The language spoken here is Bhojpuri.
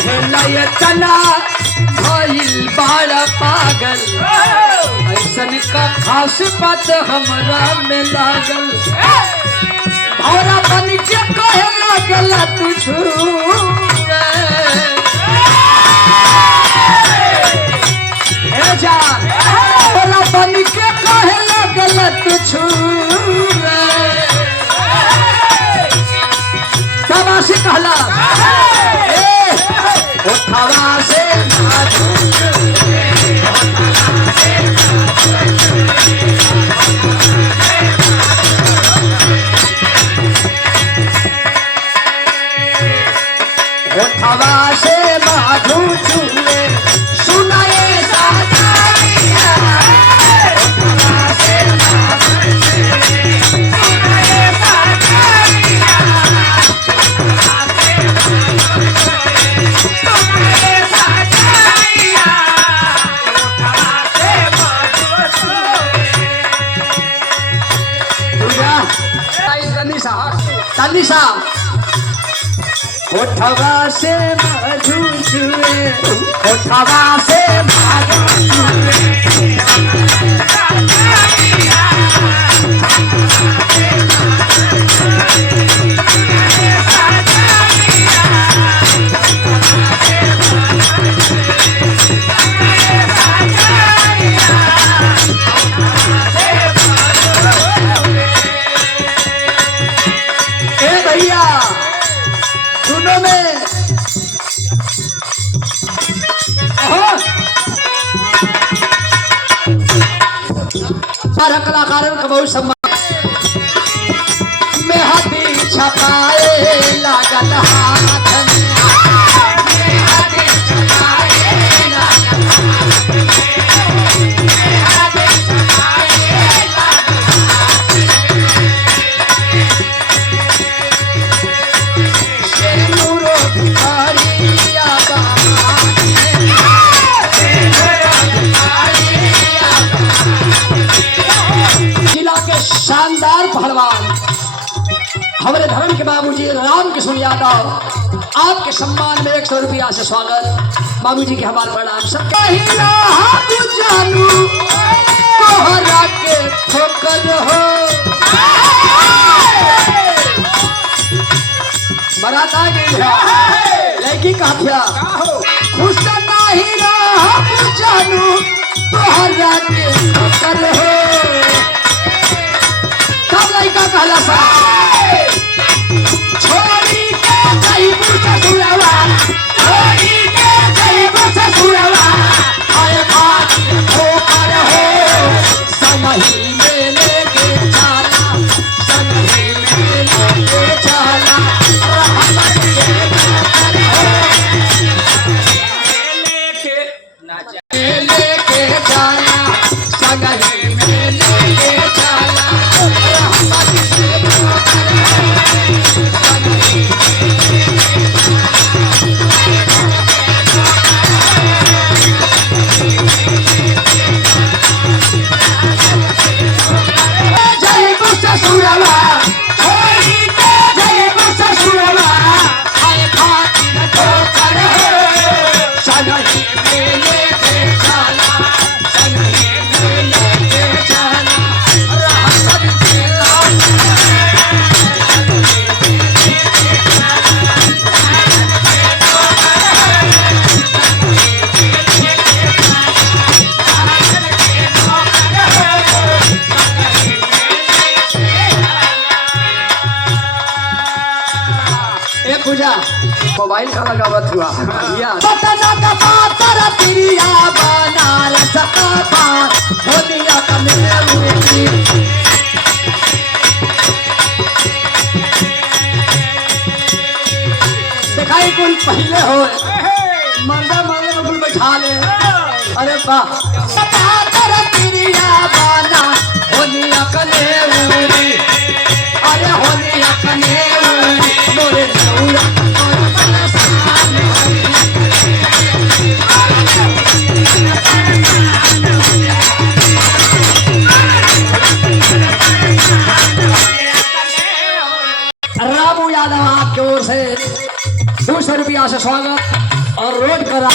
ये तना भइल बाड़ा पागल ऐसन का खास बात हमरा में लागल भौरा बन के कहे लागल तू छूरे ए जान भौरा बन के कहे लागल तू छूरे शाबाश कहला उठवा से उठवा से माधु छुए सुनाए साथारिया उठवा से माधु छुए सुनाए साथारिया उठवा से माधु छुए सुनाए साथारिया उठवा से माधु छुए पूजा तनिषा उठवा से मधु छुए उठवा से मधु छुए ए भैया सुनो में सारा कलाकारों का बहुत सम्मान में हाथी छपाए लागल हाथ में हाथी छपाए लागल हाथ में हाथी छपाए शेनुरो भिखारिया जिला के शानदार पहलवान हमारे धर्म के बाबूजी राम किशोर यादव आपके सम्मान में 100 रुपया से स्वागत बाबूजी के हमारे प्रणाम सब जानू तोहरा के ठोकर हो बारात आ गई लड़की का था खुश नहीं रहा जानू तोहरा के ठोकर हो कब लड़का कहला सा छोड़ी के जाइबू ससुरवा छोड़ी के जाइबू ससुरवा आए बात ठोकर हो समही में लेके चला समही में लेके चला रहमत के ठोकर हो लेके चला समही में लेके चला रहमत के ठोकर पूजा मोबाइल का लगावत हुआ पटना का पातर पिरिया बनारस का पान होलिया का मेरी दिखाई कुल पहले हो मंदा मंदा कुल बैठा ले अरे वाह पातर पिरिया बना होलिया का मेरी अरे होलिया का मेरी मोरे नौरा रामू यादव आपकी ओर से 200 रुपया से स्वागत और रोड करा